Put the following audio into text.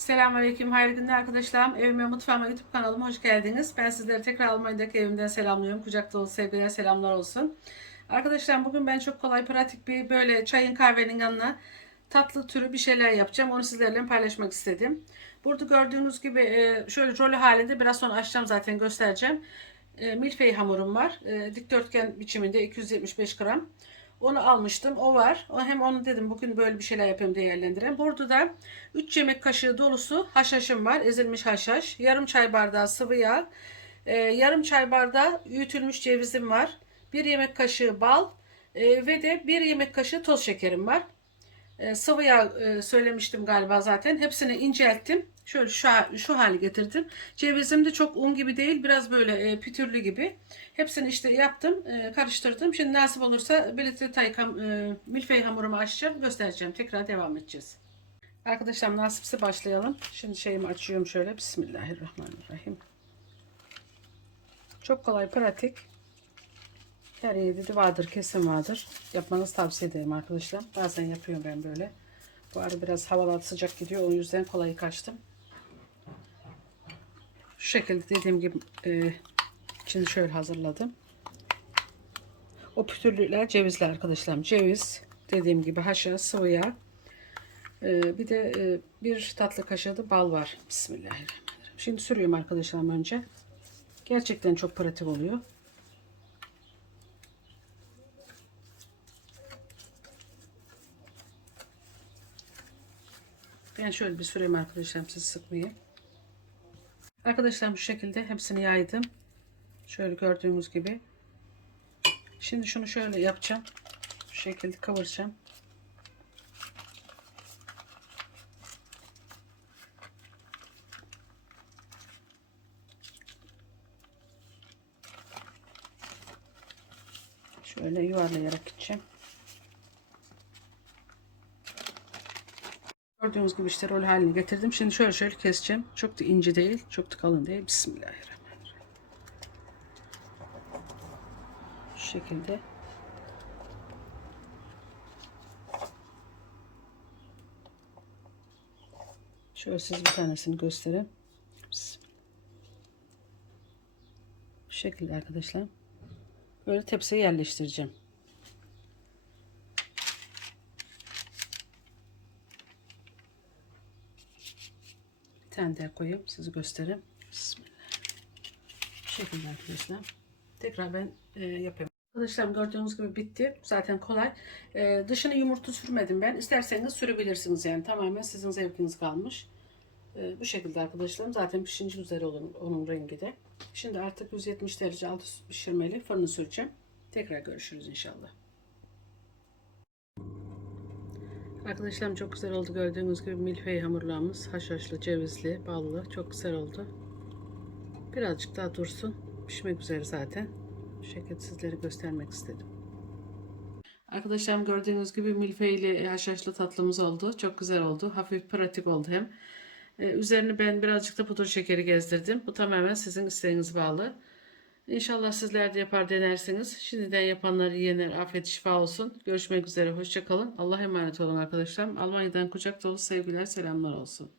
Selamünaleyküm, hayırlı günler arkadaşlarım. Evime, mutfağıma, YouTube kanalıma hoş geldiniz. Ben sizleri tekrar Almanya'daki evimden selamlıyorum. Kucak dolu sevgiler, selamlar olsun. Arkadaşlar bugün ben çok kolay, pratik bir böyle çayın kahvenin yanına tatlı türü bir şeyler yapacağım. Onu sizlerle paylaşmak istedim. Burada gördüğünüz gibi e, şöyle rolü halinde biraz sonra açacağım zaten göstereceğim. E, Milföy hamurum var. E, Dikdörtgen biçiminde 275 gram. Onu almıştım. O var. O hem onu dedim bugün böyle bir şeyler yapayım değerlendireyim. Burada da 3 yemek kaşığı dolusu haşhaşım var. Ezilmiş haşhaş. Yarım çay bardağı sıvı yağ. e, yarım çay bardağı öğütülmüş cevizim var. 1 yemek kaşığı bal e, ve de 1 yemek kaşığı toz şekerim var. E, sıvı e, söylemiştim galiba zaten. Hepsini incelttim. Şöyle şu, şu hali getirdim. Cevizim de çok un gibi değil. Biraz böyle e, pütürlü gibi. Hepsini işte yaptım. karıştırdım. Şimdi nasip olursa e, milföy hamurumu açacağım. Göstereceğim. Tekrar devam edeceğiz. Arkadaşlar nasipse başlayalım. Şimdi şeyimi açıyorum şöyle. Bismillahirrahmanirrahim. Çok kolay, pratik. Her yerde de vardır, kesin vardır. Yapmanızı tavsiye ederim arkadaşlar. Bazen yapıyorum ben böyle. Bu arada biraz havalar sıcak gidiyor. O yüzden kolay kaçtım. Şu şekilde dediğim gibi e, içini şöyle hazırladım. O pütürlüler cevizli arkadaşlarım. Ceviz dediğim gibi haşa sıvı yağ. E, bir de e, bir tatlı kaşığı da bal var. Bismillahirrahmanirrahim. Şimdi sürüyorum arkadaşlarım önce. Gerçekten çok pratik oluyor. Ben şöyle bir süreyim arkadaşlarım sizi sıkmayayım. Arkadaşlar bu şekilde hepsini yaydım. Şöyle gördüğünüz gibi. Şimdi şunu şöyle yapacağım. Bu şekilde kavuracağım. Şöyle yuvarlayarak gideceğim. Gördüğünüz gibi işte rol haline getirdim. Şimdi şöyle şöyle keseceğim. Çok da ince değil, çok da kalın değil. Bismillahirrahmanirrahim. Şu şekilde. Şöyle siz bir tanesini göstereyim. Bu şekilde arkadaşlar. Böyle tepsiye yerleştireceğim. Tane koyayım. Sizi göstereyim. Bismillah. Bu şekilde arkadaşlar. Tekrar ben e, yapayım. Arkadaşlar gördüğünüz gibi bitti. Zaten kolay. E, dışını yumurta sürmedim ben. İsterseniz sürebilirsiniz yani. Tamamen sizin zevkiniz kalmış. E, bu şekilde arkadaşlarım. Zaten pişince üzeri olur onun rengi de. Şimdi artık 170 derece altı pişirmeli fırını süreceğim. Tekrar görüşürüz inşallah. Arkadaşlarım çok güzel oldu gördüğünüz gibi milföy hamurlarımız haşhaşlı, cevizli, ballı çok güzel oldu. Birazcık daha dursun. Pişmek üzere zaten. Bu şekilde sizlere göstermek istedim. Arkadaşlarım gördüğünüz gibi milföyli haşhaşlı tatlımız oldu. Çok güzel oldu. Hafif pratik oldu hem. Ee, üzerini ben birazcık da pudra şekeri gezdirdim. Bu tamamen sizin isteğiniz bağlı. İnşallah sizler de yapar denersiniz. Şimdiden yapanlar yiyenler afiyet şifa olsun. Görüşmek üzere. Hoşçakalın. Allah'a emanet olun arkadaşlar. Almanya'dan kucak dolu sevgiler selamlar olsun.